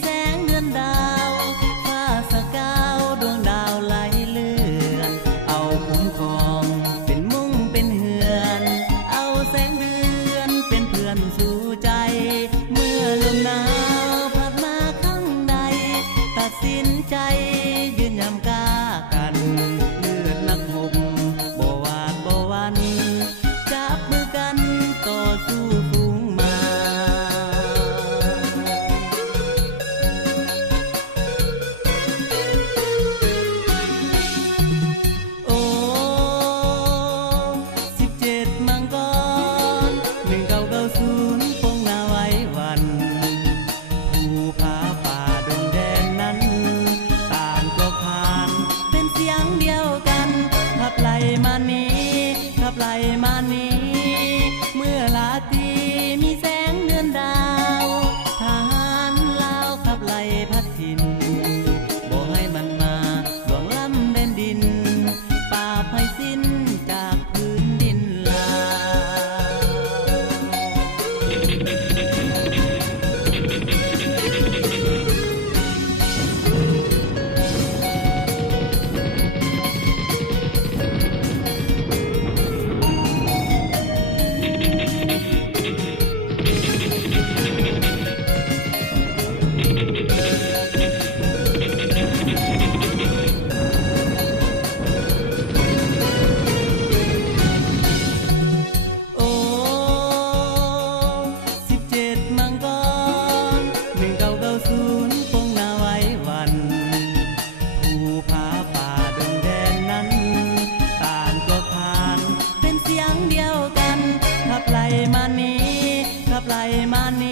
แสงเดือนดาวฟ้าสกาวดวงดาวไหลเลื่อนเอาคุ้มครองเป็นมุ้งเป็นเหือนเอาแสงเดือนเป็นเพื่อนสู่ใจเมื่อลมหนาวพัดมาข้างใดตัดสินใจยืนยำกากันเลือดนักหกบ่หวาดบ่หวันจับมือกันต่อสู้ฝูงมาโอ้17มังกร1990ปงนาไว้วันภูผาป่าดงแดนนั้นต่างก็ผ่านเป็นเสียงเดียวกันขับไล่มานี้ขับไล่มานี้เมื่อลาตรีมีแสงเดือนดาวทหารลาวขับไล่พัดถิ่นบ่ให้มันมาหลวงล้ำแดนดินป่าไผ่สิ้นจากพื้นดินลาวโอ้17มังกร1990ปงนาไว้วันภูผาป่าดงแดนนั้นต่างก็ผ่านเป็นเสียงเดียวกันขับไล่มานี้ขับไล่มานี้